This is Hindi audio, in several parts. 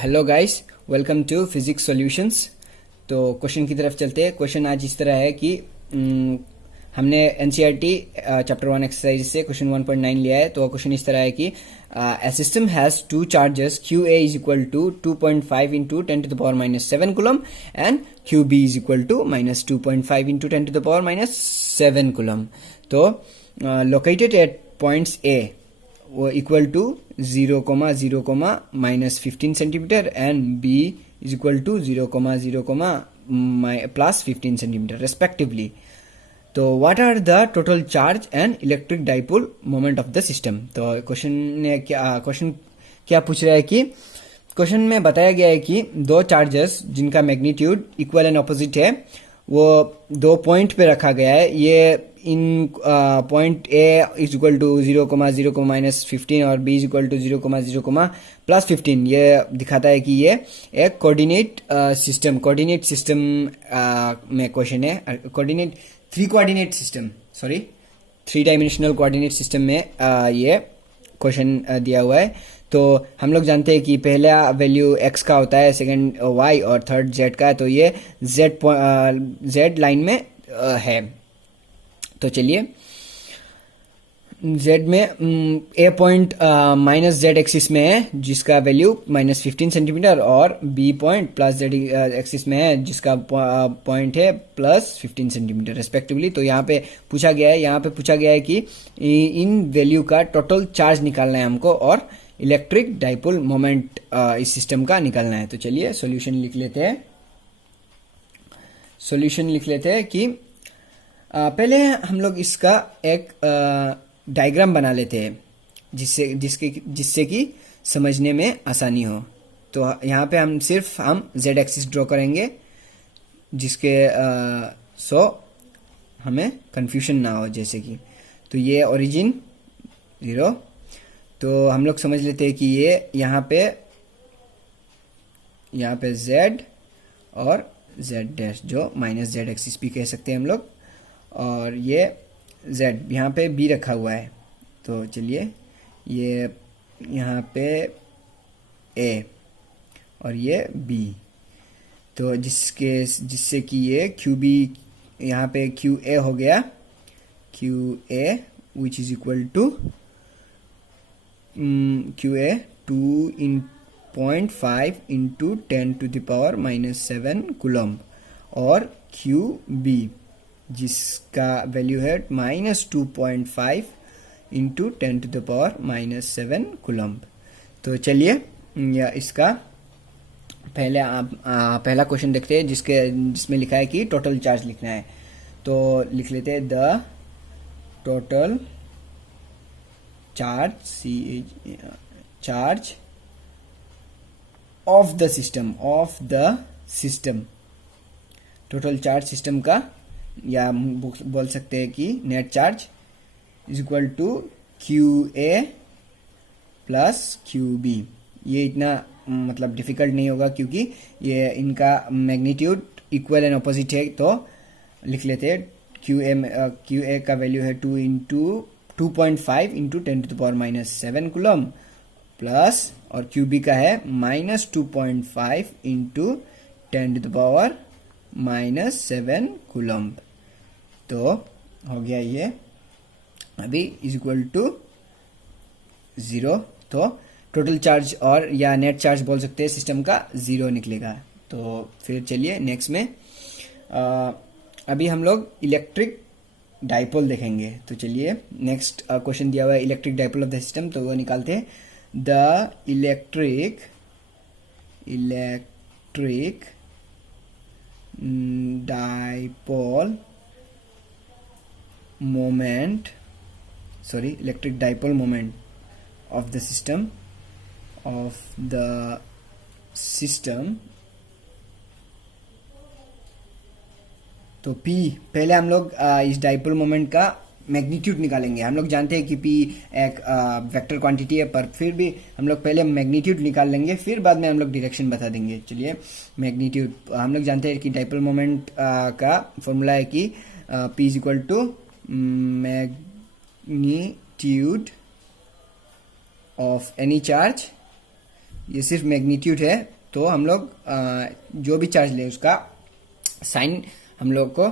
Hello guys, welcome to physics solutions. तो क्वेश्चन की तरफ चलते हैं। क्वेश्चन आज इस तरह है कि हमने एनसीईआरटी चैप्टर 1 एक्सरसाइज से क्वेश्चन 1.9 लिया है। तो क्वेश्चन इस तरह है कि a system has two charges qa is equal to 2.5 into 10 to the power minus 7 coulomb and qb is equal to minus 2.5 into 10 to the power minus 7 coulomb. तो located at points a वो equal to 0, minus 15 centimetre and b is equal to 0, plus 15 centimetre respectively. तो what are the total charge and electric dipole moment of the system. तो क्वेश्चन क्या पूछ रहा है कि क्वेश्चन में बताया गया है कि दो चार्जेस जिनका मैग्नीट्यूड इक्वल एंड ऑपोजिट है वो दो पॉइंट पे रखा गया है। ये in point A is equal to 0, minus 15 और B is equal to 0, plus 15। ये दिखाता है कि ये एक कोऑर्डिनेट सिस्टम में क्वेश्चन है। थ्री डायमेंशनल कोऑर्डिनेट सिस्टम में ये क्वेश्चन दिया हुआ है। तो हम लोग जानते हैं कि पहला वैल्यू x का होता है, सेकंड y और थर्ड z का है। तो ये z लाइन में है। तो चलिए z में a point minus z axis में है जिसका वैल्यू माइनस 15 सेंटीमीटर, और b point plus z axis में है जिसका पॉइंट है प्लस 15 सेंटीमीटर रेस्पेक्टिवली। तो यहाँ पे पूछा गया है कि इन वैल्यू का टोटल चार्ज निकालना है हमको और इलेक्ट्रिक डाइपोल मोमेंट इस सिस्टम का निकालना है। तो चलिए सॉल्यूशन लिख लेते हैं कि पहले हम लोग इसका एक डायग्राम बना लेते हैं जिससे कि समझने में आसानी हो। तो यहाँ पे हम z एक्सिस ड्रॉ करेंगे जिसके सो हमें कंफ्यूजन ना हो। जैसे कि तो ये ओरिजिन 0। तो हम लोग समझ लेते हैं कि ये यहाँ पे z और z डैश जो माइनस z एक्सिस भी कह सकते हैं हम लोग, और ये z यहाँ पे b रखा हुआ है। तो चलिए ये यहाँ पे a और ये b। तो जिससे कि ये qb यहाँ पे qa हो गया, qa which is equal to qa 2.5 into 10 to the power minus 7 coulomb, और qb जिसका वैल्यू है minus 2.5 into 10 to the power minus 7 coulomb. तो चलिए इसका पहला क्वेश्चन देखते हैं जिसमें लिखा है कि टोटल चार्ज लिखना है। तो लिख लेते हैं the total charge of the system. Total charge system का, या बोल सकते हैं कि net charge is equal to QA plus QB। ये इतना मतलब डिफिकल्ट नहीं होगा क्योंकि ये इनका मैग्नीट्यूड इक्वल एंड ऑपोजिट है। तो लिख लेते हैं QA का वैल्यू है 2.5 into 10 to the power minus 7 coulomb, plus और QB का है minus 2.5 into 10 to the power minus 7 coulomb. तो हो गया ये अभी इज इक्वल टू 0। तो टोटल चार्ज और या नेट चार्ज बोल सकते हैं सिस्टम का 0 निकलेगा। तो फिर चलिए नेक्स्ट में अभी हम लोग इलेक्ट्रिक डाइपोल देखेंगे। तो चलिए नेक्स्ट क्वेश्चन दिया हुआ है electric dipole of the system. तो वो निकालते हैं the electric dipole moment of the system. तो P पहले हम लोग इस डाइपोल मोमेंट का मैग्नीट्यूड निकालेंगे। हम लोग जानते हैं कि P एक वेक्टर क्वांटिटी है, पर फिर भी हम लोग पहले मैग्नीट्यूड निकाल लेंगे, फिर बाद में हम लोग डायरेक्शन बता देंगे। चलिए मैग्नीट्यूड हम लोग जानते हैं कि डाइपोल मोमेंट का फॉर्मूला है कि P is equal to magnitude of any charge ये सिर्फ मैग्नीट्यूड है, तो हम लोग जो भी चार्ज ले उसका साइन हम लोग को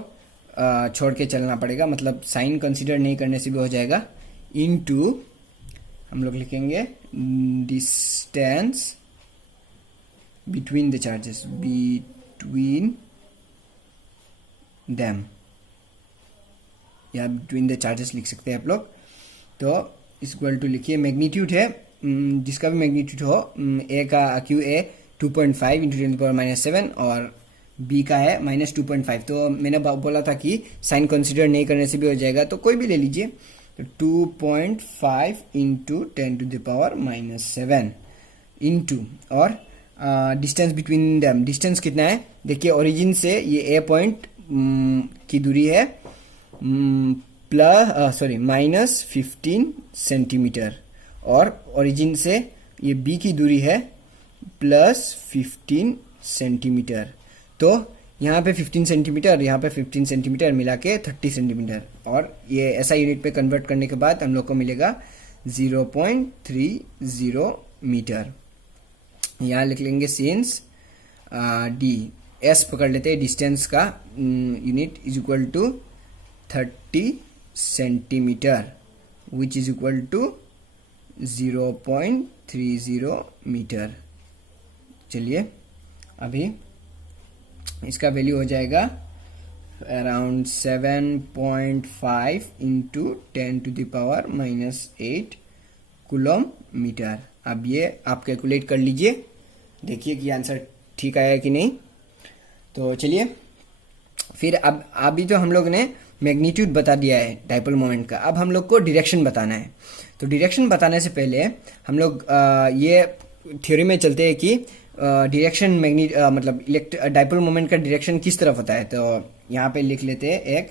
छोड़ के चलना पड़ेगा, मतलब साइन कंसीडर नहीं करने से भी हो जाएगा। इनटू हम लोग लिखेंगे distance between the charges, between them, या बिटवीन द चार्जेस लिख सकते हैं आप लोग। तो इक्वल टू लिखिए, मैग्नीट्यूड है जिसका भी मैग्नीट्यूड हो, ए का क्यू ए 2.5 इंटू 10⁻⁷ और बी का है -2.5। तो मैंने बोला था कि साइन कंसीडर नहीं करने से भी हो जाएगा, तो कोई भी ले लीजिए। तो 2.5 इंटू 10⁻⁷ इंटू और डिस्टेंस बिटवीन दैम, डिस्टेंस कितना है देखिए, ओरिजिन से ये ए पॉइंट की दूरी है -15 सेंटीमीटर, और ओरिजिन से ये बी की दूरी है +15 सेंटीमीटर। तो यहाँ पे 15 सेंटीमीटर, यहाँ पे 15 सेंटीमीटर, मिला के 30 सेंटीमीटर, और ये ऐसा यूनिट पे कन्वर्ट करने के बाद हम लोग को मिलेगा 0.30 मीटर। यहाँ लिख लेंगे सिंस डी, एस पकड़ लेते हैं डिस्टेंस का unit, is equal to 30 centimetre, which is equal to 0.30 metre. चलिए अभी इसका वैल्यू हो जाएगा अराउंड 7.5 इंटू 10⁻⁸ कूलम मीटर। अब ये आप कैलकुलेट कर लीजिए, देखिए कि आंसर ठीक आया कि नहीं। तो चलिए फिर अब अभी तो हम लोग ने मैग्नीट्यूड बता दिया है डाइपोल मोमेंट का, अब हम लोग को डायरेक्शन बताना है। तो डायरेक्शन बताने से पहले हम लोग ये थ्योरी में चलते हैं कि डायरेक्शन मतलब डाइपोल मोमेंट का डायरेक्शन किस तरफ होता है। तो यहाँ पे लिख लेते हैं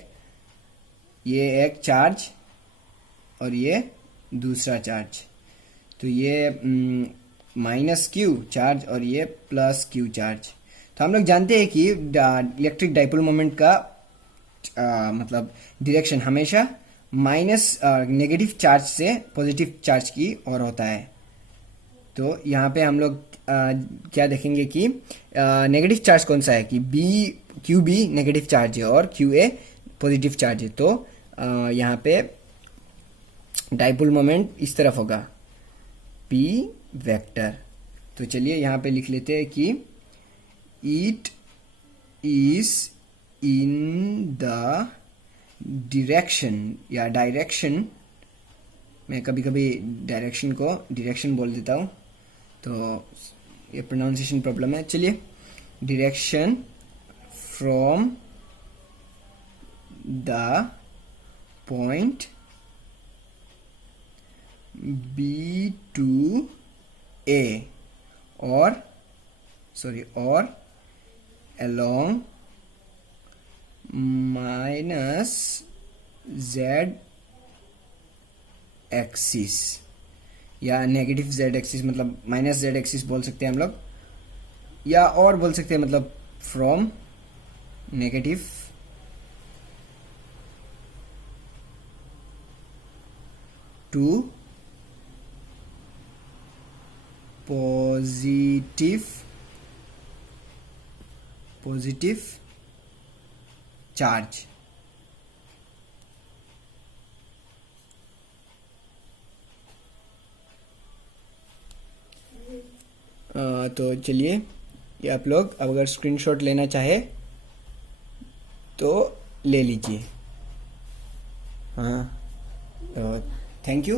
ये एक चार्ज और ये दूसरा चार्ज, तो ये -q चार्ज और ये +q चार्ज। तो हम लोग जानते हैं कि इलेक्ट्रिक डाइपोल मोमेंट का मतलब डायरेक्शन हमेशा नेगेटिव चार्ज से पॉजिटिव चार्ज की ओर होता है। तो यहाँ पे हम लोग क्या देखेंगे कि नेगेटिव चार्ज कौन सा है कि क्यू बी नेगेटिव चार्ज है और क्यू ए पॉजिटिव चार्ज है। तो यहाँ पे डाइपोल मोमेंट इस तरफ होगा P वेक्टर। तो चलिए यहाँ पे लिख लेते हैं कि it is in the direction, या डायरेक्शन, मैं कभी कभी डायरेक्शन को डायरेक्शन बोल देता हूँ, तो ये प्रोनाउंसिएशन प्रॉब्लम है। चलिए, direction from the point B to A or along -z axis, या नेगेटिव z एक्सिस, मतलब -z एक्सिस बोल सकते हैं हम लोग, या और बोल सकते हैं मतलब from negative to positive charge. तो चलिए, ये आप लोग अगर स्क्रीनशॉट लेना चाहे तो ले लीजिए। हाँ, थैंक यू।